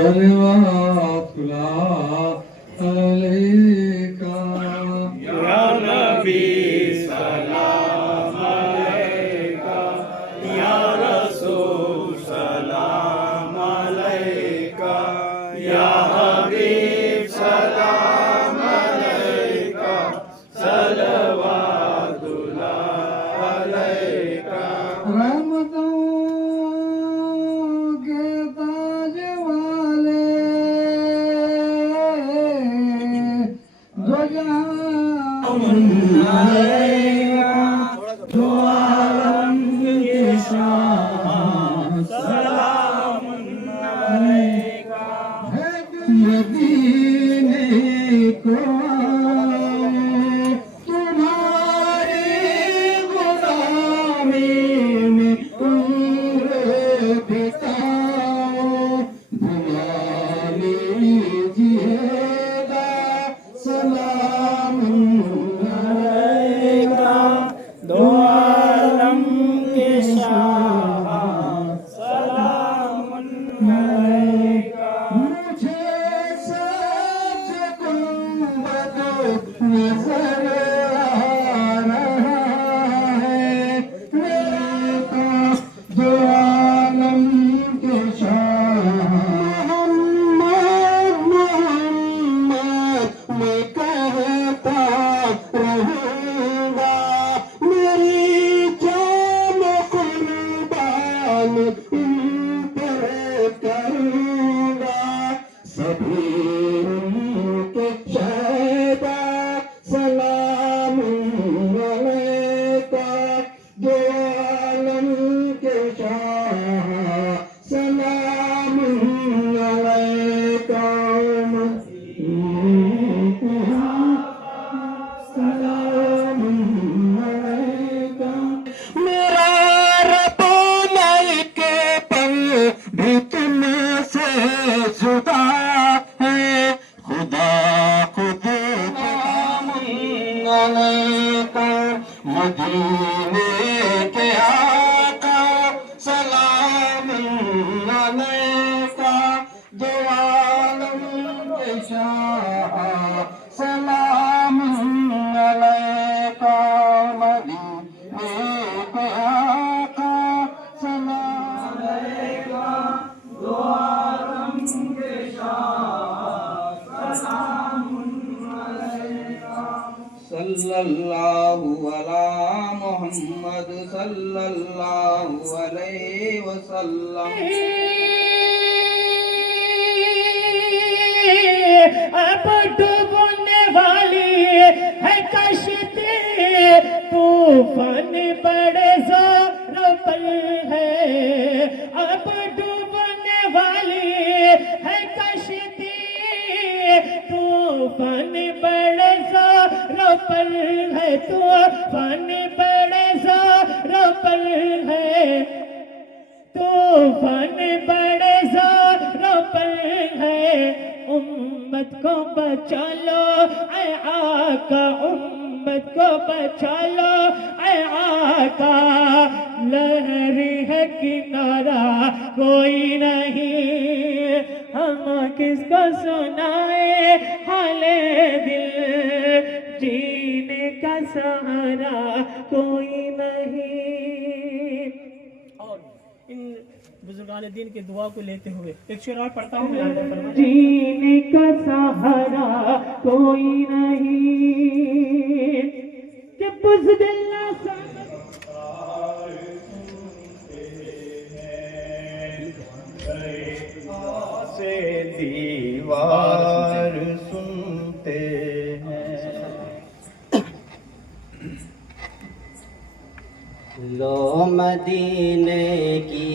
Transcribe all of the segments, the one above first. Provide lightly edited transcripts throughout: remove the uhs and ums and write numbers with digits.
صلوات اللہ علیکہ یا نبی سلام علیکہ، یا رسول سلام علیکہ، یا حبیب سلام علیکہ، صلوات اللہ علیکہ۔ رحمتوں کے تاج والے دو جہان دو عالم کے شاہ سلام علیکہ۔ ہے مدینے کو تمہاری غلامی میں عمر بتاؤ، بلا لیجیے گا سلام علیکہ، دو عالم کے شاہ سلام علیکہ۔ مجھے سچ گنبد نظر آ رہا ہے، میرے پاس دو عالم کے شاہ محمد محمد میں کہتا رہوں گا، میری جان قربان ان پہ کروں گا، سبھی ان کے شہدا سلام علیکہ، دو عالم کے شاہ سلام علیکہ، سلام علیکہ۔ میرا رب ملک پر بھی تم سے جدا ہے، خدا خود سلام علیکہ، مدینے کے آقا سلام علیکہ، دو عالم کے شاہ سلام علیکہ، مدینے کے آقا سلام علیکہ، دو عالم کے شاہ سلام علیکہ۔ صلی اللہ علی محمد صلی اللہ علیہ وسلم۔ اب ڈوبنے والی ہے کشتی، طوفان بڑے زور پر ہے، اب ڈوبنے والی ہے کشتی، طوفان بڑے زور پر ہے، طوفان بڑے زور پر ہے، طوفان بڑے زور پر ہے، امت کو بچا لو اے آقا، امت کو بچا لو اے آقا، لہری ہے کنارہ کوئی نہیں، ہم کس کو سنائے حال دل، جینے کا سہارا کوئی نہیں۔ اور ان بزرگان دین کے دعا کو لیتے ہوئے ایک شعر اور پڑھتا ہوں میں۔ جینے کا سہارا کوئی نہیں کہ بزدل نہ سے دیوار سنتے ہیں، لو مدینے کی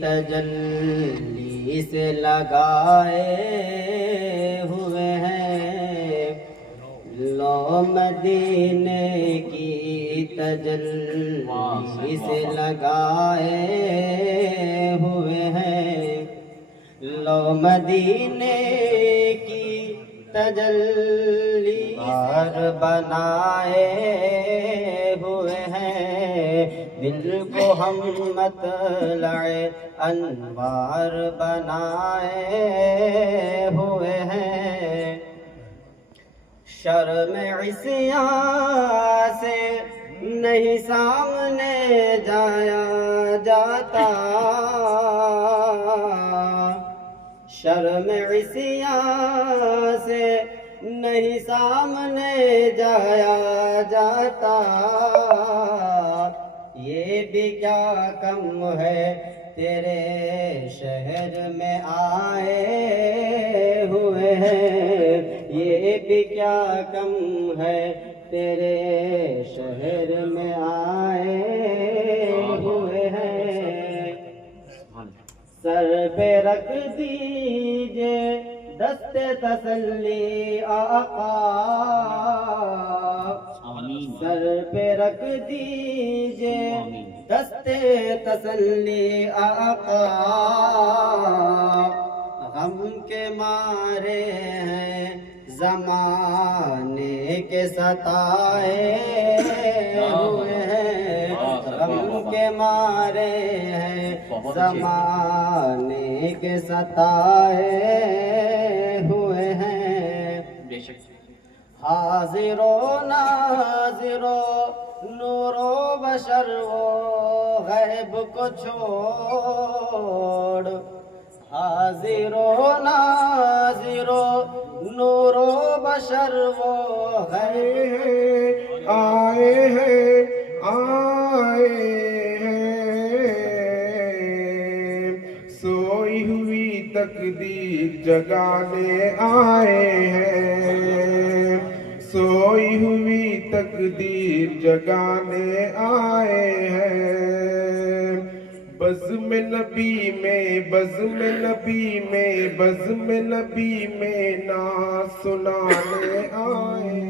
تجلی سے لگائے ہوئے ہیں، لو مدینے کی تجلی سے لگائے ہوئے ہیں، لو مدینے کی تجلی بنائے ہوئے ہیں، دل کو ہم مطلع انوار بنائے ہوئے ہیں شرم عصیان سے نہیں سامنے جایا جاتا شرم عصیان سے نہیں سامنے جایا جاتا یہ بھی کیا کم ہے تیرے شہر میں آئے ہوئے ہیں یہ بھی کیا کم ہے تیرے شہر میں آئے ہوئے ہیں سر پہ رکھ دیجئے دست تسلی آقا سر پہ رکھ دیجئے دست تسلی آقا غم کے مارے ہیں زمانے کے ستائے ہوئے ہیں غم کے مارے ہیں زمانے کے ستائے ہوئے ہیں حاضر و ناظر و نور و بشر و غیب کو چھوڑ حاضر و ناظر و نور و بشر وہ غیب آئے ہیں سوئی ہوئی تقدیر جگانے آئے ہیں سوئی ہوئی تقدیر جگانے آئے ہیں بزم نبی میں بزم نبی میں بزم نبی میں نعت سنانے آئے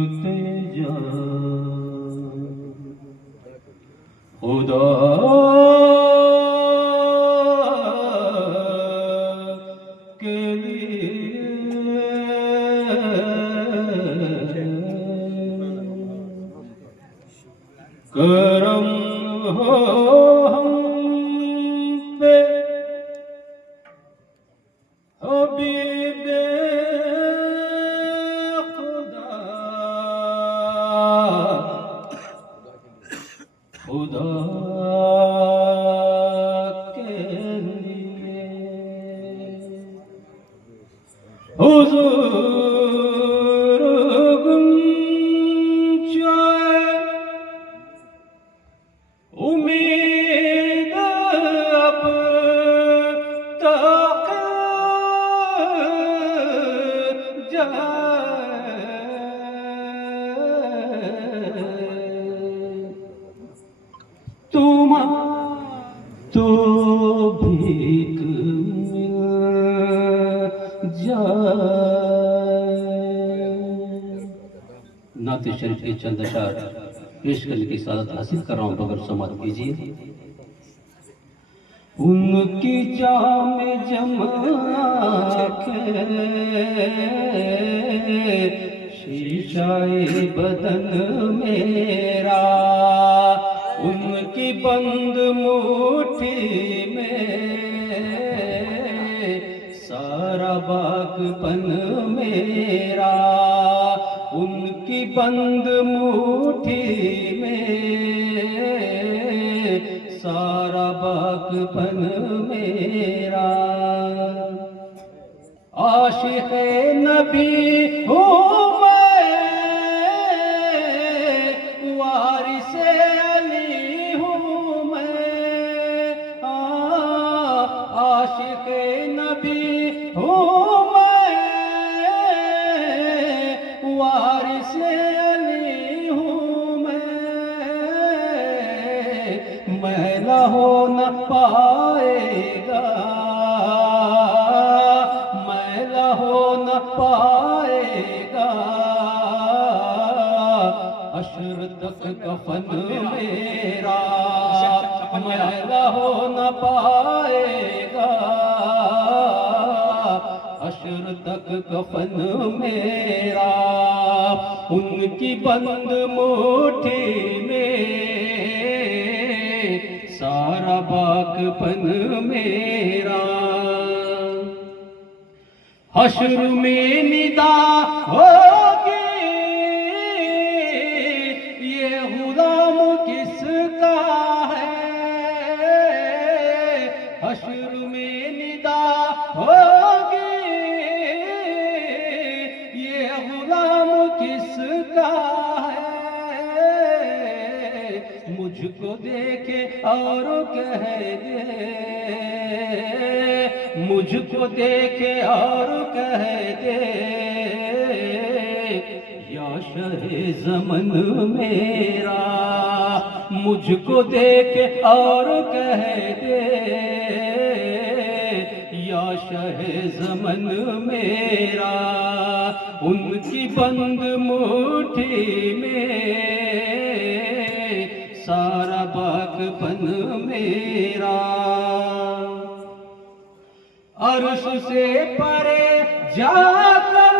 التجا خدا کے لیے کرم ہو ہم پہ حبیب خدا خدا کے لیے حضور گم جائے امید اب تک جائے تم تو بھیک مل جائے نعت شریف کے چند اشعار پیش کرنے کی سعادت حاصل کر رہا ہوں بغیر سماعت کیجیے ان کی جام جما کے شیشہ بدن میرا ان کی بند مٹھی میں سارا باغ پن میرا ان کی بند مٹھی میں سارا باغ پن میرا عاشق نبی ہوں میں وارث علی ہوں میں عاشق نبی ہوں میں وارث علی ہوں میں نہ ہو نہ پائے گا میں نہ ہو نہ پائے گا حشر تک کفن میرا میں نہ ہو نہ پائے گا حشر تک کفن میرا، ان کی بند مٹھی میں سارا باغپن میرا۔ حشر میں ندا ہوگی یہ غلام کس کا ہے، حشر میں ندا ہوگی یہ غلام کس کا ہے، مجھ کو دیکھے اور کہہ دے، مجھ کو دیکھے اور کہہ دے یا شہ زمن میرا، مجھ کو دیکھے اور کہہ دے یا شہ زمن میرا، ان کی بند مٹھی میں سارا باغپن میرا۔ عرش سے پرے جا کر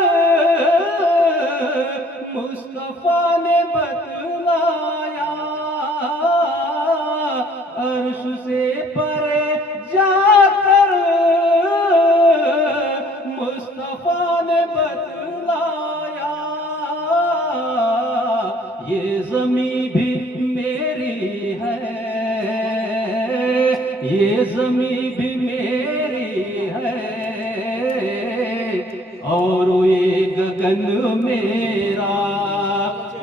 مصطفیٰ نے بتلایا، عرش سے پرے جا کر مصطفیٰ نے بتلایا، یہ زمین بھی میری ہے، یہ زمین بھی میری ہے، اور یہ گگن میرا،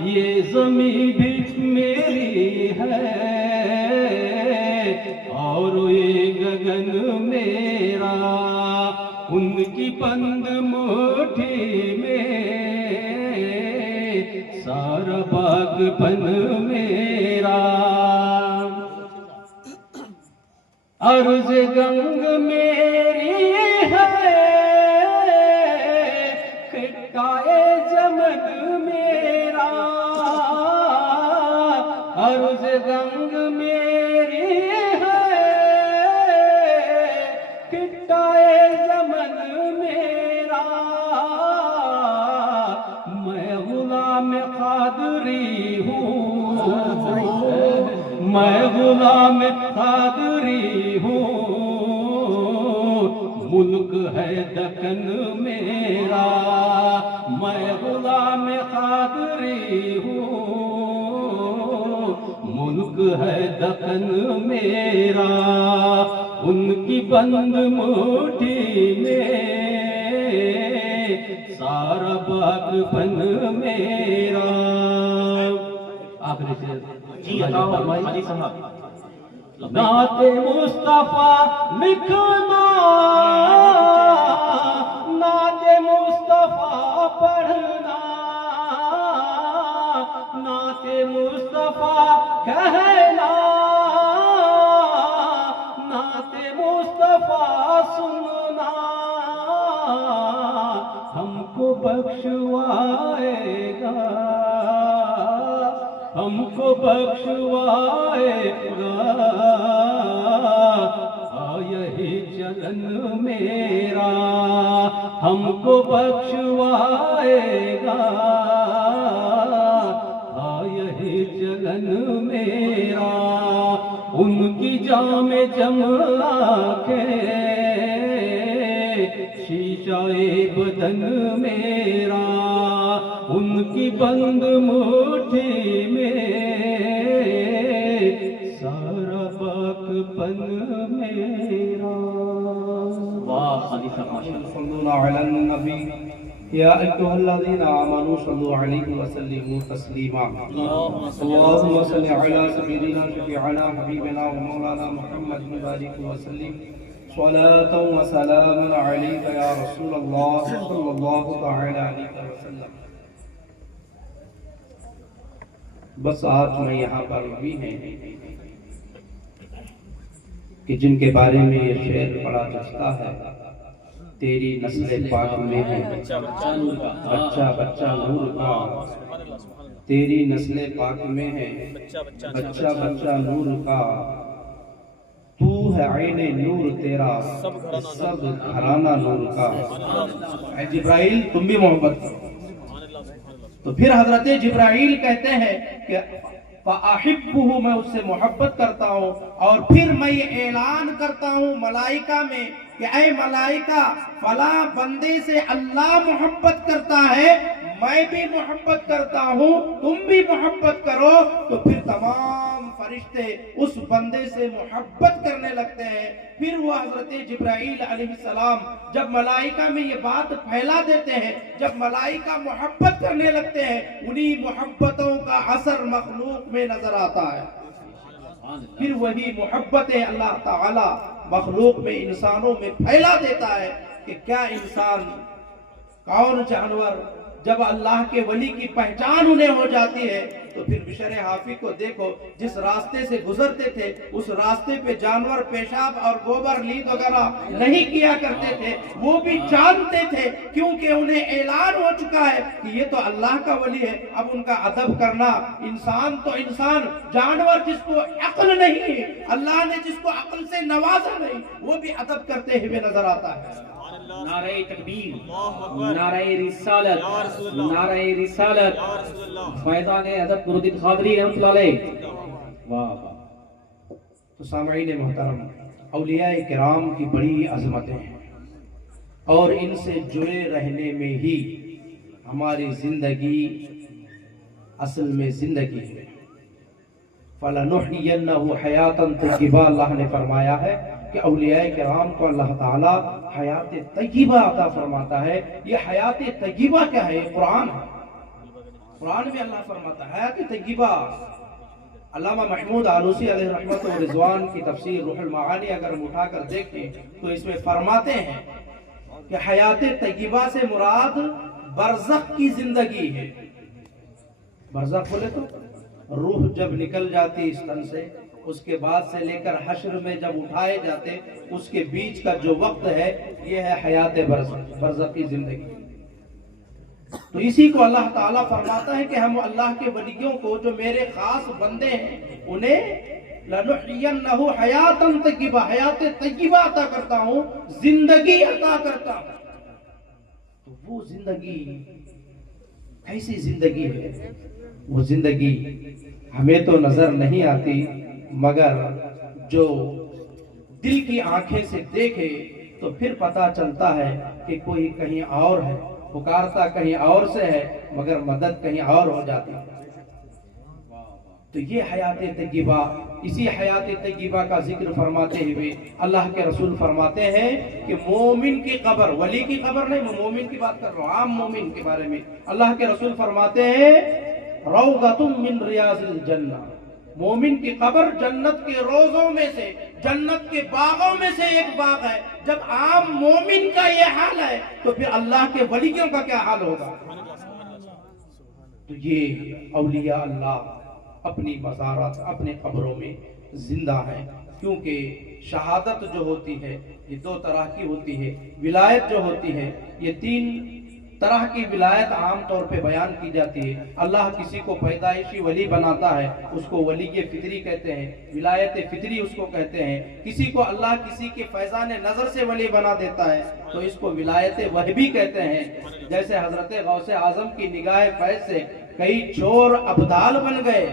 یہ زمین بھی میری ہے، اور یہ گگن میرا، ان کی بند مٹھی میں سارا باغپن میرا۔ عرض گنگ میری ہے، خطۂ جمن میرا، عرض گنگ میری ہے، خطۂ جمن میرا، میں غلام قادری ہوں، میں غلام قادری ہوں، ملک ہے دکن میرا، میں غلام قادری ہوں، ملک ہے دکن میرا، ان کی بند مٹھی میں سارا باغپن میرا۔ آخری سے نعت مصطفیٰ لکھنا، نعت مصطفیٰ پڑھنا، نعت مصطفیٰ کہنا، نعت مصطفیٰ سننا، ہم کو بخشوائے گا، ہم کو بخشوائے گا، یہی چلن میرا، ہم کو بخشوائے گا، یہی چلن میرا، ان کی جام جمع کے شیشہ بدن میرا، ان کی بند مٹھی میں سارا باغپن میرا۔ واہ خلیفہ ماشاءاللہ۔ صلو علی النبی یا ایھا الذین آمنوا صلوا علیہ وسلموا تسلیما، اللهم صل علی سیدنا شفیعنا حبیبنا ومولانا محمد وبارک وسلم صلاة وسلاما علیک یا رسول اللہ صلی اللہ تعالی علیہ وسلم۔ بس آج میں یہاں پر بھی ہیں کہ جن کے بارے میں یہ شعر بڑا جچتا ہے، تیری نسل پاک میں ہے بچہ بچہ نور کا، تیری نسل پاک میں ہے بچہ بچہ نور کا، تو تو ہے عین نور تیرا سب گھرانہ نور کا۔ اے جبرائیل تم بھی محبت کرو۔ تو پھر حضرت جبرائیل کہتے ہیں کہ فَأَحِبُّهُ میں اس سے محبت کرتا ہوں، اور پھر میں یہ اعلان کرتا ہوں ملائکہ میں کہ اے ملائکہ فلاں بندے سے اللہ محبت کرتا ہے، میں بھی محبت کرتا ہوں، تم بھی محبت کرو۔ تو پھر تمام فرشتے اس بندے سے محبت کرنے لگتے ہیں۔ پھر وہ حضرت جبرائیل علیہ السلام جب ملائکہ میں یہ بات پھیلا دیتے ہیں، جب ملائکہ محبت کرنے لگتے ہیں، انہی محبتوں کا اثر مخلوق میں نظر آتا ہے۔ پھر وہی محبتیں اللہ تعالی مخلوق میں، انسانوں میں پھیلا دیتا ہے کہ کیا انسان، کون جانور جب اللہ کے ولی کی پہچان انہیں ہو جاتی ہے تو پھر بشر حافی کو دیکھو، جس راستے سے گزرتے تھے اس راستے پہ جانور پیشاب اور گوبر لید وغیرہ نہیں کیا کرتے تھے، وہ بھی جانتے تھے کیونکہ انہیں اعلان ہو چکا ہے کہ یہ تو اللہ کا ولی ہے۔ اب ان کا ادب کرنا، انسان تو انسان، جانور جس کو عقل نہیں، اللہ نے جس کو عقل سے نوازا نہیں، وہ بھی ادب کرتے ہوئے نظر آتا ہے۔ نعرہ تکبیر، نعرہ رسالت، نعرہ رسالت، فیضان حضرت نورالدین قادری رحمۃ اللہ علیہ۔ واہ واہ۔ تو سامعین محترم، اولیاء کرام کی بڑی عظمتیں ہیں، اور ان سے جڑے رہنے میں ہی ہماری زندگی اصل میں زندگی ہے۔ فَلَنُحْيِيَنَّهُ حَيَاةً طَيِّبَةً، اللہ نے فرمایا ہے کہ اولیاء کرام کو اللہ تعالی حیات طیبہ عطا فرماتا ہے۔ یہ حیات طیبہ کیا ہے؟ یہ قرآن ہے۔ قرآن میں اللہ فرماتا ہے حیات طیبہ۔ علامہ محمود آلوسی علیہ رحمت و رضوان کی تفسیر روح المعانی اگر ہم اٹھا کر دیکھیں تو اس میں فرماتے ہیں کہ حیات طیبہ سے مراد برزخ کی زندگی ہے۔ برزخ بولے تو روح جب نکل جاتی اس تن سے، اس کے بعد سے لے کر حشر میں جب اٹھائے جاتے، اس کے بیچ کا جو وقت ہے یہ ہے حیات برزخ کی زندگی۔ تو اسی کو اللہ تعالیٰ فرماتا ہے کہ ہم اللہ کے ولیوں کو جو میرے خاص بندے ہیں انہیں لَنُحْيِيَنَّهُ حَيَاةً طَيِّبَةً، حیات طیبہ عطا کرتا ہوں، زندگی عطا کرتا ہوں۔ تو وہ زندگی کیسی زندگی ہے؟ وہ زندگی ہمیں تو نظر نہیں آتی، مگر جو دل کی آنکھیں سے دیکھے تو پھر پتا چلتا ہے کہ کوئی کہیں اور ہے، پکارتا کہیں اور سے ہے، مگر مدد کہیں اور ہو جاتی ہے۔ تو یہ حیات طیبہ، اسی حیات طیبہ کا ذکر فرماتے ہوئے اللہ کے رسول فرماتے ہیں کہ مومن کی قبر، ولی کی قبر نہیں، میں مومن کی بات کر رہا ہوں، عام مومن کے بارے میں اللہ کے رسول فرماتے ہیں روضۃ من ریاض الجنہ، مومن کی قبر جنت کے روضوں میں سے، جنت کے باغوں میں سے ایک باغ ہے۔ جب عام مومن کا یہ حال ہے تو پھر اللہ کے ولیوں کا کیا حال ہوگا؟ تو یہ اولیاء اللہ اپنی مزارات، اپنے قبروں میں زندہ ہیں، کیونکہ شہادت جو ہوتی ہے یہ دو طرح کی ہوتی ہے، ولایت جو ہوتی ہے یہ تین طرح کی ولایت عام طور پہ بیان کی جاتی ہے۔ اللہ کسی کو پیدائشی ولی بناتا ہے، اس کو ولی فطری کہتے ہیں، ولایت فطری اس کو کہتے ہیں۔ کسی کو اللہ کسی کے فیضان نظر سے ولی بنا دیتا ہے تو اس کو ولایت وہبی کہتے ہیں۔ جیسے حضرت غوث اعظم کی نگاہ فیض سے کئی چور ابدال بن گئے،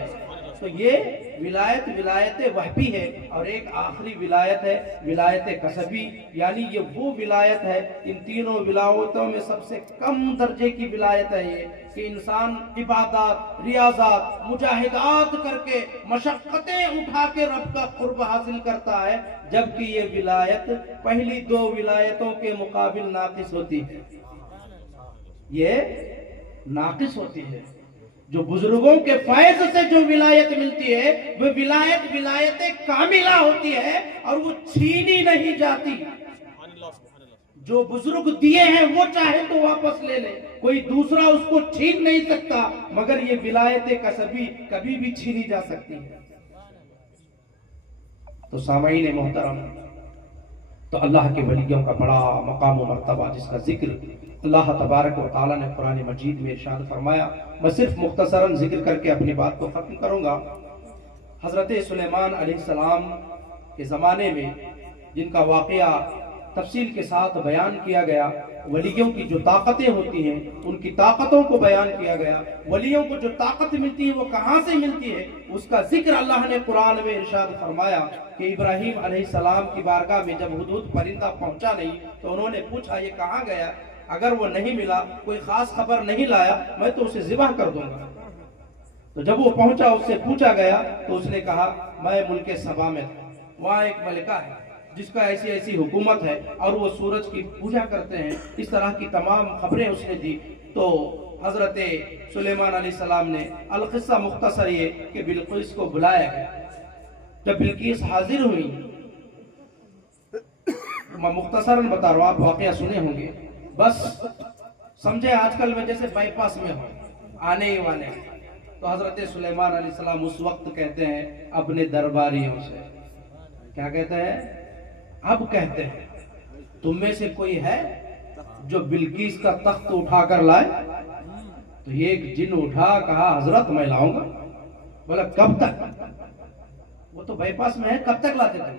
تو یہ ولایت وہبی ہے۔ اور ایک آخری ولایت ہے ولایت کسبی، یعنی یہ وہ ولایت ہے، ان تینوں ولایتوں میں سب سے کم درجے کی ولایت ہے یہ کہ انسان عبادات، ریاضات، مجاہدات کر کے، مشقتیں اٹھا کے رب کا قرب حاصل کرتا ہے، جبکہ یہ ولایت پہلی دو ولایتوں کے مقابل ناقص ہوتی ہے، یہ ناقص ہوتی ہے۔ جو بزرگوں کے فیض سے جو ولایت ملتی ہے وہ ولایت کاملہ ہوتی ہے اور وہ چھینی نہیں جاتی۔ جو بزرگ دیے ہیں وہ چاہے تو واپس لے لے، کوئی دوسرا اس کو چھین نہیں سکتا، مگر یہ ولایت کسبی کبھی بھی چھینی جا سکتی ہے۔ تو سامعین محترم، تو اللہ کے ولیوں کا بڑا مقام و مرتبہ جس کا ذکر اللہ تبارک و تعالیٰ نے قرآن مجید میں ارشاد فرمایا، میں صرف مختصراً ذکر کر کے اپنی بات کو ختم کروں گا۔ حضرت سلیمان علیہ السلام کے زمانے میں جن کا واقعہ تفصیل کے ساتھ بیان کیا گیا، ولیوں کی جو طاقتیں ہوتی ہیں ان کی طاقتوں کو بیان کیا گیا، ولیوں کو جو طاقت ملتی ہے وہ کہاں سے ملتی ہے اس کا ذکر اللہ نے قرآن میں ارشاد فرمایا کہ ابراہیم علیہ السلام کی بارگاہ میں جب ہدہد پرندہ پہنچا نہیں تو انہوں نے پوچھا یہ کہاں گیا، اگر وہ نہیں ملا، کوئی خاص خبر نہیں لایا، میں تو اسے ذبح کر دوں گا۔ تو جب وہ پہنچا اس سے پوچھا گیا تو اس نے کہا میں ملک سبا میں تھا، وہاں ایک ملکہ ہے جس کا ایسی ایسی حکومت ہے اور وہ سورج کی پوجا کرتے ہیں، اس طرح کی تمام خبریں اس نے دی۔ تو حضرت سلیمان علیہ السلام نے القصہ مختصر یہ کہ بلقیس کو بلایا گیا۔ جب بلقیس حاضر ہوئی، میں مختصراً بتا رہا ہوں، آپ واقعہ سنے ہوں گے، بس سمجھے آج کل میں جیسے بائی پاس میں ہوں، آنے ہی والے ہیں۔ تو حضرت سلیمان علیہ السلام اس وقت کہتے ہیں اپنے درباریوں سے، کیا کہتے ہیں؟ اب کہتے ہیں تم میں سے کوئی ہے جو بلقیس کا تخت اٹھا کر لائے؟ تو یہ ایک جن اٹھا، کہا حضرت میں لاؤں گا۔ بولا کب تک؟ وہ تو بائی پاس میں ہے، کب تک لاتے تھے؟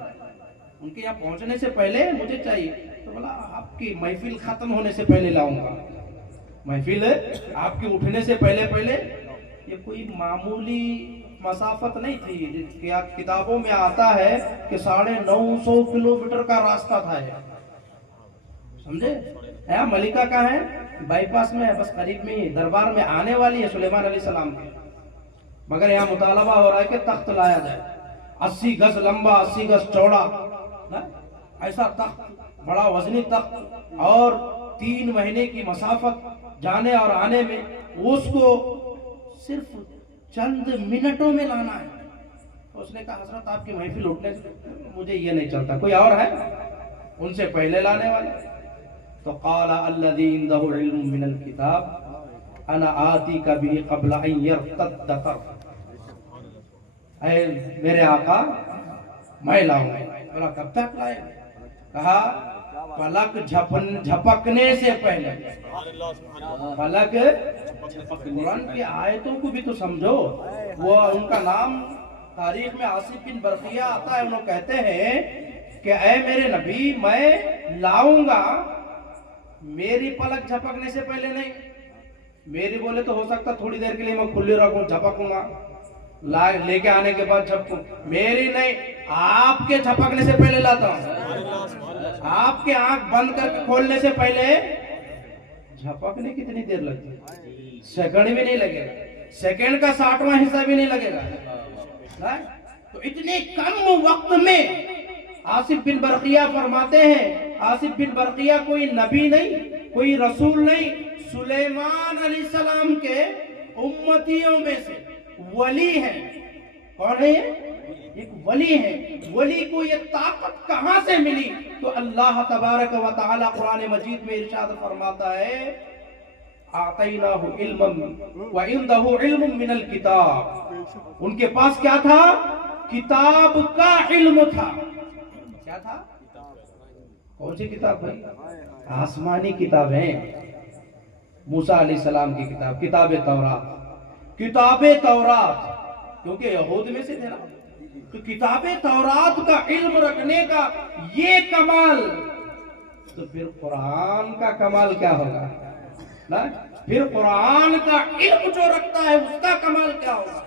ان کے یہاں پہنچنے سے پہلے مجھے چاہیے۔ تو بولا آپ کی محفل ختم ہونے سے پہلے لاؤں گا۔ محفل آپ کی اٹھنے سے پہلے یہ کوئی معمولی مسافت نہیں تھی، کتابوں میں آتا ہے کہ 950 کلومیٹر کا راستہ تھا یہ، سمجھے؟ یہاں ملکہ کہاں ہے؟ بائی پاس میں ہے، بس قریب میں ہی، دربار میں آنے والی ہے سلیمان علیہ السلام کے، مگر یہاں مطالبہ ہو رہا ہے کہ تخت لایا جائے، 80 گز لمبا 80 گز چوڑا، ایسا تخت، بڑا وزنی تخت، اور 3 مہینے کی مسافت جانے اور آنے میں، اس کو صرف چند منٹوں میں لانا ہے۔ اس نے کہا حضرت آپ کی محفل اٹھنے سے مجھے یہ نہیں چلتا، کوئی اور ہے ان سے پہلے لانے والا؟ تو قال الذی عنده علم من الکتاب انا آتیک به قبل ان یرتد طرفک، اے میرے آقا میں لاؤں گا۔ بولا کب تک لائے؟ کہا پلک جھپکنے سے پہلے۔ پلک، قرآن کی آیتوں کو بھی تو سمجھو۔ وہ ان کا نام تاریخ میں آصف بن برقیہ آتا ہے، انہوں کہتے ہیں کہ اے میرے نبی میں لاؤں گا، میری پلک جھپکنے سے پہلے نہیں۔ میری بولے تو ہو سکتا تھوڑی دیر کے لیے میں کھلی رکھوں، جھپکوں گا، لے کے آنے کے بعد جھپکوں، میری نہیں، آپ کے جھپکنے سے پہلے لاتا ہوں۔ آپ کے آنکھ بند کر کے کھولنے سے پہلے جھپکنے کتنی دیر لگتی ہے؟ سیکنڈ بھی نہیں لگے گا، سیکنڈ کا 60واں حصہ بھی نہیں لگے گا۔ تو اتنے کم وقت میں آصف بن برقیہ فرماتے ہیں، آصف بن برقیہ کوئی نبی نہیں، کوئی رسول نہیں، سلیمان علیہ السلام کے امتیوں میں سے ولی ہیں۔ کون ہے یہ؟ ایک ولی ہے۔ ولی کو یہ طاقت کہاں سے ملی؟ تو اللہ تبارک و تعالی قرآن مجید میں ارشاد فرماتا ہے اعطیناہ علما وعندہ علم من الکتاب، ان کے پاس کیا تھا؟ کتاب کا علم تھا۔ کیا تھا؟ کون سی کتاب بھائی؟ آسمانی کتابیں، موسیٰ علیہ السلام کی کتاب، کتاب تورات، کتاب تورات، کیونکہ یہود میں سے تھے نا، تو کتاب تورات کا علم رکھنے کا یہ کمال، تو پھر قرآن کا کمال کیا ہوگا؟ پھر قرآن کا علم جو رکھتا ہے اس کا کمال کیا ہوگا؟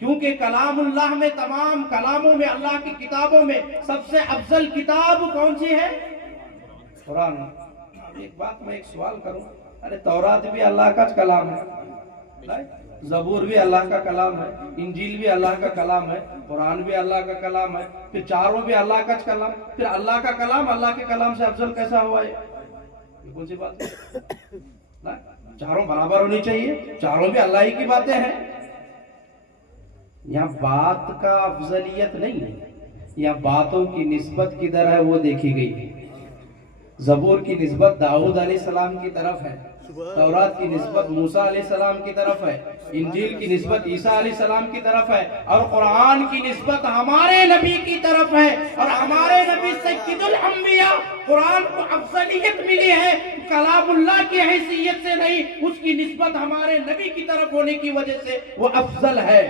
کیونکہ کلام اللہ میں، تمام کلاموں میں، اللہ کی کتابوں میں سب سے افضل کتاب کون سی ہے؟ قرآن۔ ایک بات میں ایک سوال کروں، ارے تورات بھی اللہ کا کلام ہے، زبور بھی اللہ کا کلام ہے، انجیل بھی اللہ کا کلام ہے، قرآن بھی اللہ کا کلام ہے، پھر چاروں بھی اللہ کا کلام، پھر اللہ کا کلام اللہ کے کلام سے افضل کیسا ہوا ہے؟ یہ کون سی بات ہے؟ چاروں برابر ہونی چاہیے، چاروں بھی اللہ ہی کی باتیں ہیں۔ یہاں بات کا افضلیت نہیں ہے، یہاں باتوں کی نسبت کدھر ہے وہ دیکھی گئی ہے۔ زبور کی نسبت داؤد علیہ السلام کی طرف ہے، تورات کی نسبت موسیٰ علیہ السلام کی طرف ہے، انجیل کی نسبت عیسیٰ علیہ السلام کی طرف ہے، اور قرآن کی نسبت ہمارے نبی کی طرف ہے، اور ہمارے نبی سید الانبیاء، قرآن کو افضلیت ملی ہے کلام اللہ کی حیثیت سے نہیں، اس کی نسبت ہمارے نبی کی طرف ہونے کی وجہ سے وہ افضل ہے،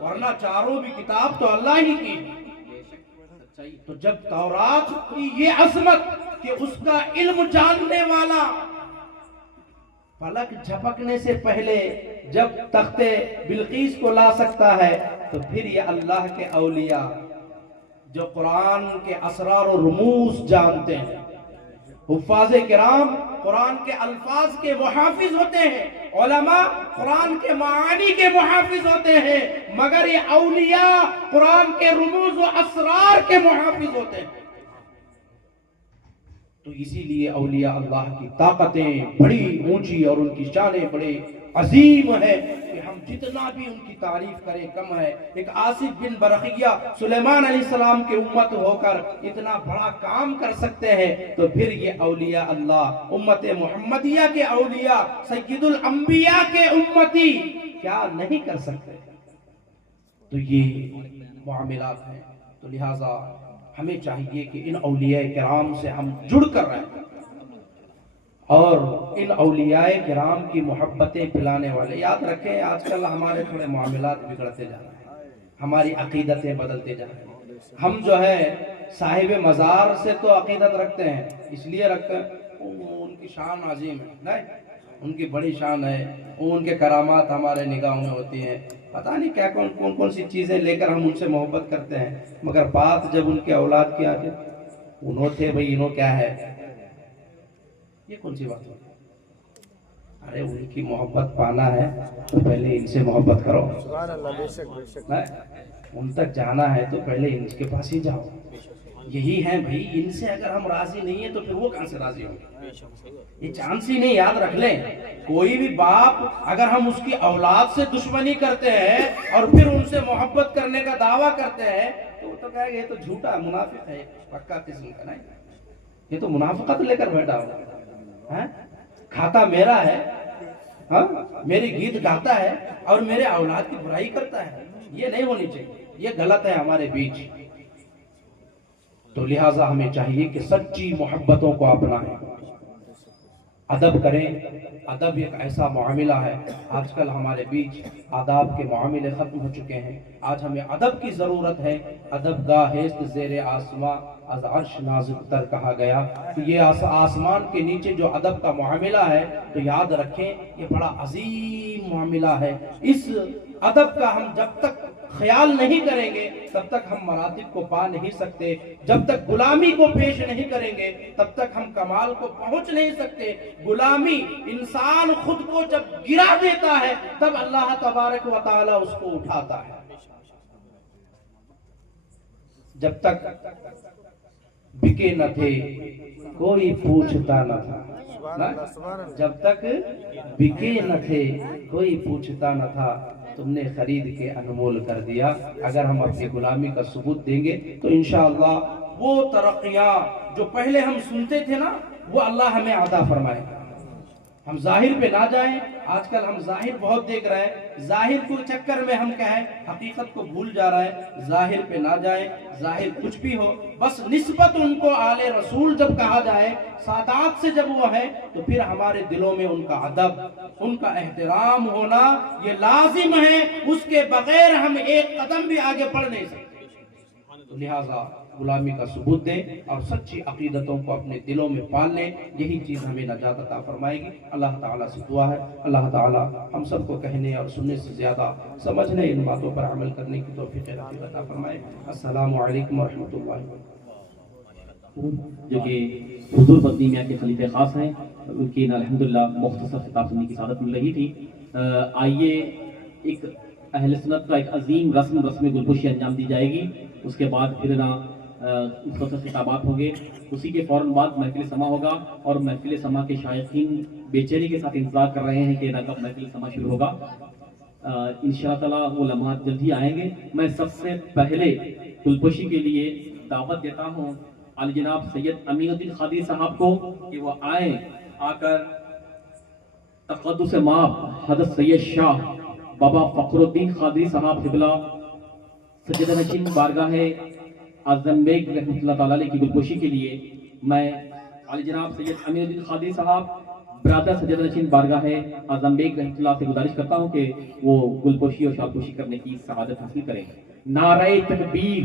ورنہ چاروں بھی کتاب تو اللہ ہی کی، تو جب تورات کی یہ عظمت کہ اس کا علم جاننے والا پلک جھپکنے سے پہلے جب تخت بلقیس کو لا سکتا ہے، تو پھر یہ اللہ کے اولیاء جو قرآن کے اسرار و رموز جانتے ہیں، حفاظ کرام قرآن کے الفاظ کے محافظ ہوتے ہیں، علماء قرآن کے معانی کے محافظ ہوتے ہیں، مگر یہ اولیاء قرآن کے رموز و اسرار کے محافظ ہوتے ہیں۔ تو اسی لیے اولیاء اللہ کی طاقتیں بڑی اونچی اور ان کی شانیں بڑے عظیم ہے کہ ہم جتنا بھی ان کی تعریف کریں کم ہے۔ ایک آصف بن برقیہ سلیمان علیہ السلام کے امت ہو کر اتنا بڑا کام کر سکتے ہیں، تو پھر یہ اولیاء اللہ امت محمدیہ کے اولیاء سید الانبیاء کے امتی کیا نہیں کر سکتے؟ تو یہ معاملات ہیں۔ تو لہٰذا ہمیں چاہیے کہ ان اولیاء کرام سے ہم جڑ کر رہیں، اور ان اولیاء کرام کی محبتیں پلانے والے۔ یاد رکھیں آج کل ہمارے تھوڑے معاملات بگڑتے جا رہے ہیں، ہماری عقیدتیں بدلتے جا رہے ہیں۔ ہم جو ہے صاحب مزار سے تو عقیدت رکھتے ہیں، اس لیے رکھتے ہیں ان کی شان عظیم ہے، نہیں ان کی بڑی شان ہے، ان کے کرامات ہمارے نگاہوں میں ہوتی ہیں، پتہ نہیں کیا کون سی چیزیں لے کر ہم ان سے محبت کرتے ہیں، مگر بات جب ان کے اولاد کی آتی انہوں تھے بھئی انہوں کیا ہے، یہ کون سی بات ہوتی؟ ارے ان کی محبت پانا ہے تو پہلے ان سے محبت کرو، ان تک جانا ہے تو پہلے ان کے پاس ہی جاؤ۔ یہی ہے بھئی، ان سے اگر ہم راضی نہیں ہیں تو پھر وہ کہاں سے راضی ہوں گے؟ یہ چانس ہی نہیں۔ یاد رکھ لیں، کوئی بھی باپ اگر ہم اس کی اولاد سے دشمنی کرتے ہیں اور پھر ان سے محبت کرنے کا دعویٰ کرتے ہیں تو وہ تو کہے گا یہ تو جھوٹا منافق ہے، پکا قسم کا نہیں، یہ تو منافقت لے کر بیٹھا ہوا، کھاتا میرا ہے، ہاں میری گیت گاتا ہے اور میرے اولاد کی برائی کرتا ہے۔ یہ نہیں ہونی چاہیے، یہ غلط ہے ہمارے بیچ۔ تو لہٰذا ہمیں چاہیے کہ سچی محبتوں کو اپنائیں، ادب کریں۔ ادب ایک ایسا معاملہ ہے، آج کل ہمارے بیچ آداب کے معاملے ختم ہو چکے ہیں۔ آج ہمیں ادب کی ضرورت ہے۔ ادب گاہست زیر آسماں از عرش نازک تر کہا گیا کہ یہ آسمان کے نیچے جو ادب کا معاملہ ہے، تو یاد رکھیں یہ بڑا عظیم معاملہ ہے۔ اس ادب کا ہم جب تک خیال نہیں کریں گے تب تک ہم مراتب کو پا نہیں سکتے، جب تک غلامی کو پیش نہیں کریں گے تب تک ہم کمال کو پہنچ نہیں سکتے۔ غلامی انسان خود کو جب گرا دیتا ہے تب اللہ تبارک و تعالی اس کو اٹھاتا ہے۔ جب تک بکے نہ تھے کوئی پوچھتا نہ تھا، جب تک بکے نہ تھے کوئی پوچھتا نہ تھا، تم نے خرید کے انمول کر دیا۔ اگر ہم اپنی غلامی کا ثبوت دیں گے تو انشاءاللہ وہ ترقیاں جو پہلے ہم سنتے تھے نا، وہ اللہ ہمیں عطا فرمائے گا۔ ہم ظاہر پہ نہ جائیں، آج کل ہم ظاہر بہت دیکھ رہے ہیں، ظاہر کو چکر میں ہم کہیں حقیقت کو بھول جا رہے ہیں۔ ظاہر پہ نہ جائیں، ظاہر کچھ بھی ہو، بس نسبت ان کو آل رسول جب کہا جائے، سادات سے جب وہ ہے، تو پھر ہمارے دلوں میں ان کا ادب، ان کا احترام ہونا یہ لازم ہے۔ اس کے بغیر ہم ایک قدم بھی آگے بڑھ نہیں سکتے۔ لہٰذا غلامی کا ثبوت دیں اور سچی عقیدتوں کو اپنے دلوں میں پال لیں، یہی چیز ہمیں نجات عطا فرمائے گی۔ اللہ تعالیٰ سے دعا ہے اللہ تعالیٰ ہم سب کو کہنے اور سننے سے زیادہ سمجھنے، ان باتوں پر عمل کرنے کی توفیق عطا فرمائے۔ السلام علیکم ورحمۃ اللہ وبرکاتہ۔ جو کہ حضور مدنی میاں کے خلیفہ خاص ہیں، ان کی الحمدللہ مختصر خطاب سننے کی سعادت مل رہی تھی۔ آئیے ایک اہل سنت کا ایک عظیم رسم گلپوشی انجام دی جائے گی، اس کے بعد پھر مختصر خطابات ہوں گے، اسی کے فوراً بعد محفل سما ہوگا، اور محفل سما کے شائقین بے چینی کے ساتھ انتظار کر رہے ہیں کہ کب محفل سما شروع ہوگا۔ انشاءاللہ تعالیٰ وہ لمحات جلد ہی آئیں گے۔ میں سب سے پہلے گلپوشی کے لیے دعوت دیتا ہوں علی جناب سید امین الدین قادری صاحب کو کہ وہ آئیں، آ کر تقدس مآب حضرت سید شاہ بابا فخر الدین قادری صاحب قبلہ سجدہ نشین بارگاہ اعظم بیگ رحمۃ اللہ تعالیٰ علیہ کی گلپوشی کے لیے میں علی جناب سید امین الدین قادری صاحب برادر سجدہ نشین بارگاہ اعظم بیگ رحمۃ اللہ سے گزارش کرتا ہوں کہ وہ گلپوشی اور شالپوشی کرنے کی سعادت حاصل کریں۔ نعرہ تکبیر،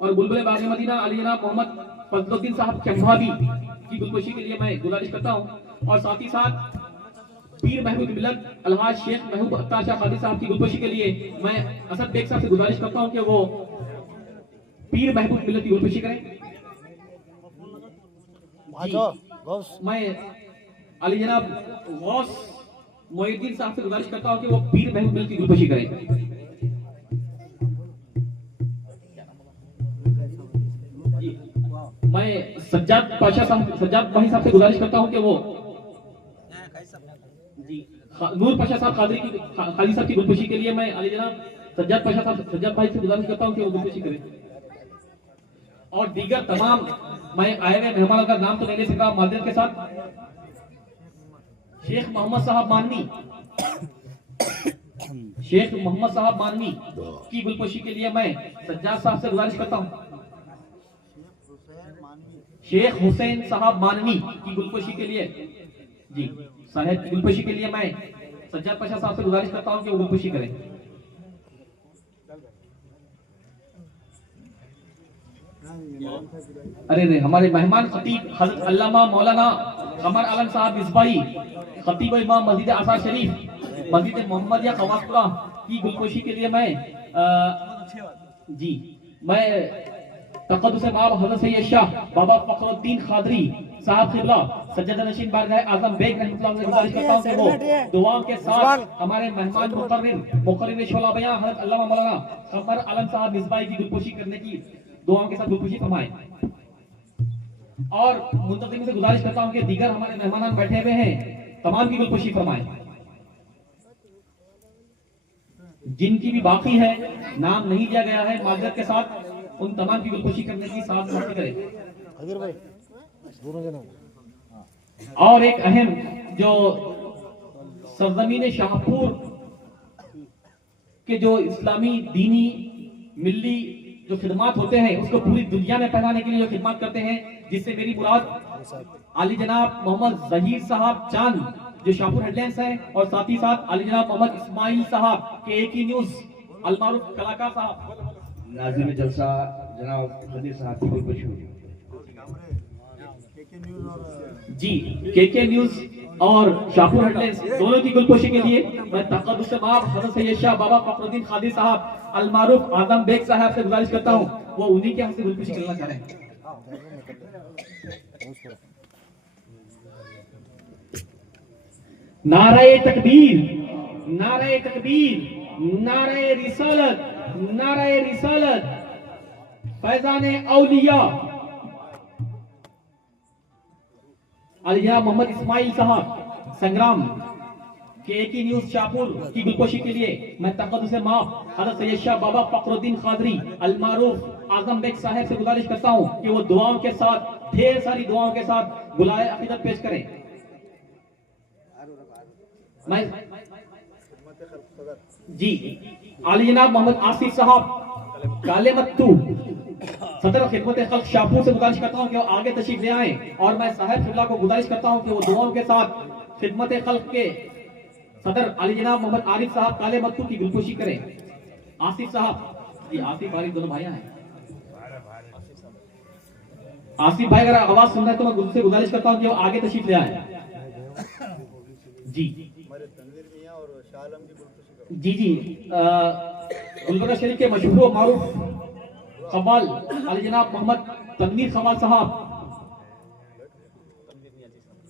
اور بلبل باغ مدینہ علی جناب محمد فضل الدین صاحب چمبھابی کی گلپوشی کے لیے میں گزارش کرتا ہوں، اور ساتھ ہی ساتھ پیر محبوب ملت الحاج شیخ محبوب اختر شاہ قادری صاحب کی گلپوشی کے لیے میں اسد بیگ صاحب سے گزارش کرتا ہوں کہ وہ پیر محبوب ملت کی گلپوشی کریں۔ میں علی جناب غوث محی الدین صاحب سے گزارش کرتا ہوں کہ وہ پیر محبوب ملت کی گلپوشی کریں۔ میں سجاد پاشا صاحب، سجاد بھائی صاحب سے گزارش کرتا ہوں کہ وہ نور پاشا صاحب قادری کی خالی صاحب کی گلپوشی کے لیے میں علی جناب سجاد پاشا صاحب، سجاد بھائی سے گزارش کرتا ہوں کہ وہ گلپوشی کریں، اور دیگر تمام میں آئے ہوئے مہمانوں کا نام تو نہیں لے سکتا معذرت کے ساتھ۔ شیخ محمد صاحب مانوی، شیخ محمد صاحب مانوی کی گلپوشی کے لیے میں سجاد صاحب سے گزارش کرتا ہوں۔ شیخ حسین صاحب مانوی کی گلپوشی کے لیے جی صاحب کی گلپوشی کے لیے میں سجاد پاشا صاحب سے گزارش کرتا ہوں کہ وہ گلپوشی کریں۔ ارے ہمارے مہمان خطیب حضرت علامہ مولانا قمر عالم صاحب مصباحی، خطیب امام مسجد آثار شریف مسجد محمدیہ خواسپورہ کی گلپوشی کے لیے میں تقدس مآب حضرت سید شاہ بابا فخر الدین قادری صاحب قبلہ سجادہ نشین بارگاہ اعظم بیگ رحمۃ اللہ علیہ گزارش کرتا ہوں کہ وہ دعاؤں کے ساتھ ہمارے مہمان مقرر شعلہ بیان حضرت علامہ مولانا قمر عالم صاحب مصباحی کی گلپوشی کرنے کی دعاؤں کے ساتھ گلپوشی فرمائیں، اور منتظمین سے گزارش کرتا ہوں کہ دیگر ہمارے مہمان بیٹھے ہوئے ہیں تمام کی گلپوشی فرمائیں۔ جن کی بھی باقی ہے نام نہیں دیا گیا ہے معذرت کے ساتھ ان تمام کی گلپوشی کرنے کی ساتھ کریں۔ اور ایک اہم جو سرزمین شاہپور کے جو اسلامی دینی ملی جو خدمات ہوتے ہیں اس کو پوری دنیا میں پھیلانے کے لیے جو خدمات کرتے ہیں، جس سے میری مراد علی جناب محمد ظہیر صاحب چاند جو شاہپور ہیڈ لائنز ہیں، اور ساتھ ہی ساتھ علی جناب محمد اسماعیل صاحب کے ایک ہی نیوز المعروف کلاکار صاحب، ناظرین جلسہ جناب خدیر صاحب کی گلپوشی ہوئی جی کے نیوز اور شاہپور ہیڈ لائنز دونوں کی گلپوشی کے لیے میں تقدس مآب حضرت سید شاہ بابا فخر الدین قادری صاحب المعروف اعظم بیگ صاحب سے گزارش کرتا ہوں وہ انہی کے ہم سے گلپوشی کرنا چاہ رہے ہیں۔ نعرہ تکبیر، نعرہ تکبیر، نعرہ رسالت، نعرہ رسالت، فیضان اولیاء علی جناب محمد اسماعیل صاحب سنگرام کے ایک ہی نیوز شاہپور کی گلپوشی کے لیے میں تقدس مآب حضرت سید شاہ بابا فخر الدین قادری المعروف اعظم بیگ صاحب سے گزارش کرتا ہوں کہ وہ دعاؤں کے ساتھ ڈھیر ساری دعاؤں کے ساتھ گلائے عقیدت پیش کریں۔ جی علی جناب محمد آصف صاحب کالے متو صدر خدمت خلق شاہپور سے گزارش کرتا ہوں کہ وہ آگے تشریف لے آئیں، اور میں صاحب خبلہ کو گزارش کرتا ہوں کہ وہ دعاؤں کے ساتھ خدمت خلق کے صدر علی جناب محمد عارف صاحب کالے متو کی گلپوشی کریں۔ آصف صاحب جی آصف عارف دونوں بھائیاں ہیں۔ آصف بھائی اگر آواز سن رہے ہیں تو میں سے گزارش کرتا ہوں کہ وہ آگے تشریف لے آئیں۔ جی گلبرگہ شریف کے مشہور و معروف قوال علی جناب محمد تنویر قوال صاحب،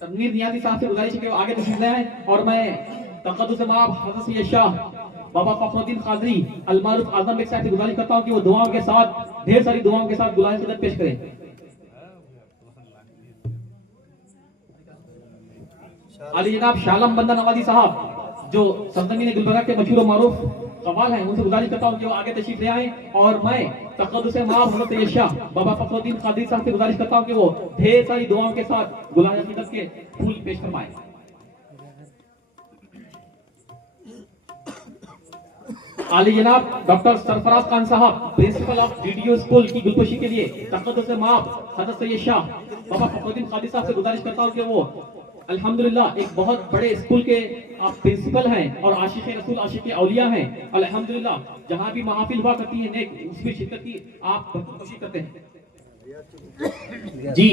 تنویر نیازی صاحب سے گزارش ہے کہ وہ آگے تشریف لے آئیں، اور میں تقدس مآب حضرت سید شاہ بابا فخر الدین قادری المعروف اعظم بیگ صاحب سے گزارش کرتا ہوں کہ وہ دعاؤں کے ساتھ ڈھیر ساری دعاؤں کے ساتھ گلائے عقیدت پیش کریں۔ علی جناب شالم بندہ نوازی صاحب جو سرزمین گلبرگہ کے مشہور و معروف قوال ہیں ان سے گزارش کرتا ہوں کہ وہ آگے تشریف لے آئیں، اور میں تقدس مآب حضرت سید شاہ بابا فخر الدین قادری صاحب سے گزارش کرتا ہوں کہ وہ ڈھیر ساری دعاؤں کے ساتھ گلائے عقیدت کے پھول پیش فرمائیں۔ علی جناب ڈاکٹر سرفراز خان صاحب پرنسپل آف ڈیڈیو اسکول کی گلپوشی کے لیے تقدس مآب حضرت سید شاہ بابا فخر الدین قادری صاحب سے گزارش کرتا ہوں کہ وہ الحمدللہ ایک بہت بڑے اسکول کے آپ پرنسپل ہیں اور عاشق رسول عاشق اولیاء ہیں. الحمدللہ جہاں بھی محافل ہوا کرتی ہے نیک اس میں شرکت کی آپ بہت کوشش کرتے ہیں. جی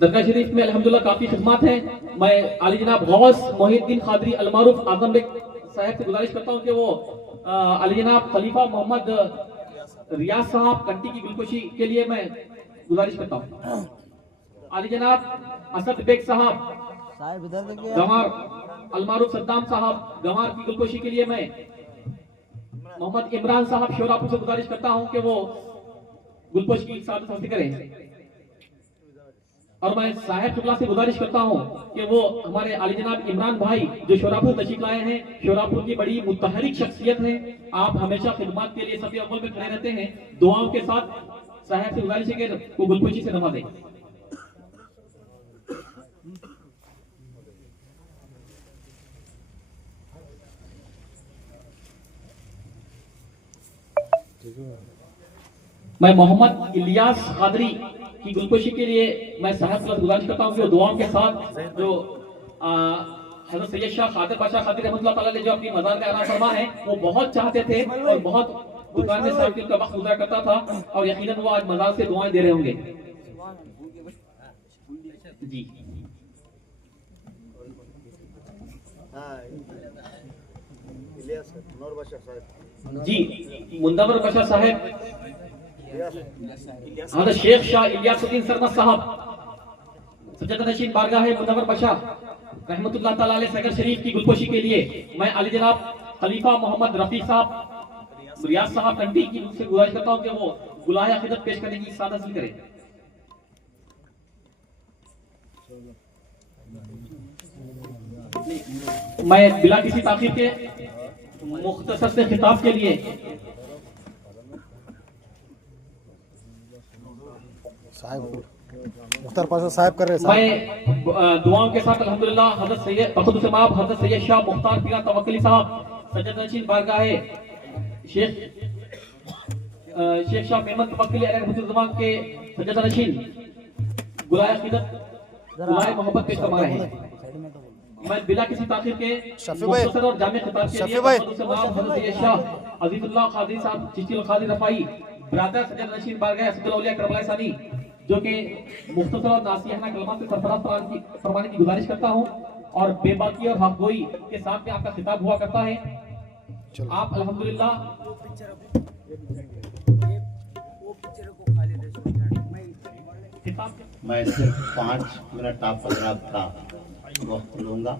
درگاہ شریف میں الحمدللہ کافی خدمات ہیں. میں علی جناب غوث محی الدین قادری المعروف اعظم بیگ صاحب سے گزارش کرتا ہوں کہ وہ علی جناب خلیفہ محمد ریاض صاحب کنٹی کی گلوکوشی کے لیے میں گزارش کرتا ہوں. علی جناب اسد بیگ صاحب گوار المعروف صدام صاحب گوار کی گلوکوشی کے لیے میں محمد عمران صاحب شوراپور سے گزارش کرتا ہوں کہ وہ گلوکوش کی سعادت حاصل کریں. اور میں صاحب قبلہ سے گزارش کرتا ہوں کہ وہ ہمارے علی جناب عمران بھائی جو شوراپور تشریف لائے ہیں, شوراپور کی بڑی متحرک شخصیت ہیں, آپ ہمیشہ خدمات کے لیے صف اول میں کھڑے رہتے ہیں. دعاؤں کے ساتھ صاحب سے گزارش ہے کہ وہ گلوکوشی سے نوا دیں. میں محمد الیاس قادری کی گلوکوشی کے لیے میں صاحب سے گزارش کرتا ہوں کہ وہ دعاؤں کے ساتھ جو حضرت سید شاہ خاطر بادشاہ قادری رحمۃ اللہ تعالیٰ نے جو اپنی مزار کا اعلان فرما ہے وہ بہت چاہتے تھے اور بہت دکان میں صاحب کا وقت گزارا کرتا تھا اور یقیناً وہ آج مزار سے دعائیں دے رہے ہوں گے. جی جی منور بشر صاحب حضرت شیخ شاہ الیاس الدین سرمد صاحب سجدہ نشین بارگاہ منور بشر رحمت اللہ تعالیٰ علیہ سگر شریف کی گلوکوشی کے لیے میں علی جناب خلیفہ محمد رفیع صاحب ریاض صاحب کنٹی کی سے گزارش کرتا ہوں کہ وہ گلایہ خدمت پیش کرنے کی سعادت حاصل کریں. میں بلا کسی تاخیر کے مختصر سے خطاب کے لیے میں دعاؤں کے ساتھ الحمدللہ حضرت سید بخت سماب حضرت سید شاہ مختار پیرا توکلی صاحب سجدہ نشین بارگاہ شیخ شاہ محمد توکلی علیہ الزمان کے سجدہ نشین گلائے خدمت گلائے محبت پیش فرما رہے ہیں. میں بلا کسی تاخیر کے مختصر اور جامع خطاب کے لیے بخت سماب حضرت سید شاہ عزیز اللہ قادری صاحب چشتی القادری رفائی برادر سجدہ نشین بارگاہ اسد الاولیاء کربلا ثانی جو کہ مختصر اور ناصحانہ کلمات سے سرفراز فرمانے کی گزارش کرتا ہوں اور بے باکی اور حق گوئی کے ساتھ میں آپ کا خطاب ہوا کرتا ہے. آپ الحمدللہ میں صرف 5 منٹ آپ حضرات کا وقت لوں گا.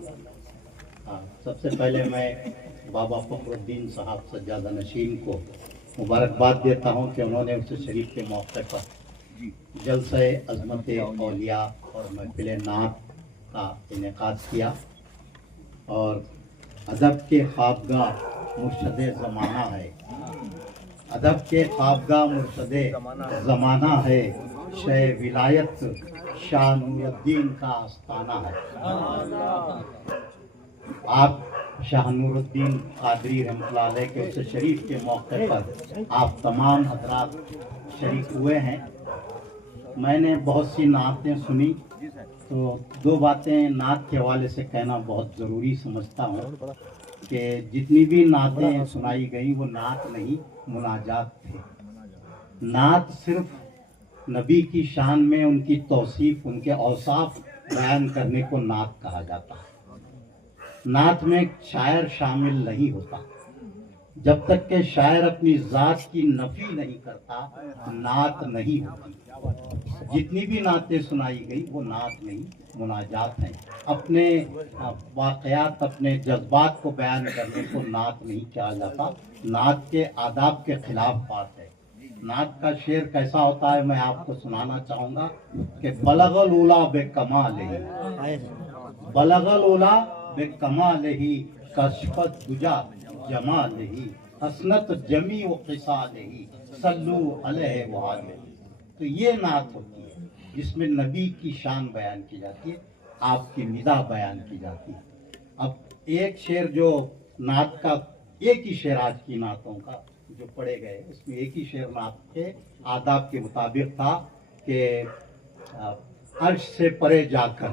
سب سے پہلے میں بابا فخر الدین صاحب سجادہ نشین کو مبارکباد دیتا ہوں کہ انہوں نے اس شریف کے موقع پر جلسہ عظمت اولیاء اور محفل نعت کا انعقاد کیا اور ادب کے خوابگاہ مرشد زمانہ ہے. ادب کے خوابگاہ مرشد زمانہ ہے. شہ ولایت شاہ نور الدین کا آستانہ ہے. آپ شاہ نور الدین قادری رحمۃ اللہ علیہ کے اس شریف کے موقع پر آپ تمام حضرات شریک ہوئے ہیں. میں نے بہت سی نعتیں سنی تو 2 باتیں نعت کے حوالے سے کہنا بہت ضروری سمجھتا ہوں کہ جتنی بھی نعتیں سنائی گئیں وہ نعت نہیں مناجات تھے. نعت صرف نبی کی شان میں ان کی توصیف ان کے اوصاف بیان کرنے کو نعت کہا جاتا ہے. نعت میں شاعر شامل نہیں ہوتا. جب تک کہ شاعر اپنی ذات کی نفی نہیں کرتا نعت نہیں ہوتی. جتنی بھی نعتیں سنائی گئی وہ نعت نہیں مناجات ہیں. اپنے واقعات اپنے جذبات کو بیان کرنے کو نعت نہیں کہا جاتا. نعت کے آداب کے خلاف بات ہے. نعت کا شعر کیسا ہوتا ہے میں آپ کو سنانا چاہوں گا کہ بلغ الاولیٰ بے کمال ہی بلغ الاولیٰ بے کمال ہی کشفت دجا جمال ہی حسنت جمیع خصال ہی صلو علیہ وآلہ. تو یہ نعت ہوتی ہے جس میں نبی کی شان بیان کی جاتی ہے, آپ کی مدح بیان کی جاتی ہے. اب ایک شعر جو نعت کا ایک ہی شعر آج کی نعتوں کا جو پڑھے گئے اس میں ایک ہی شعر نعت کے آداب کے مطابق تھا کہ عرش سے پرے جا کر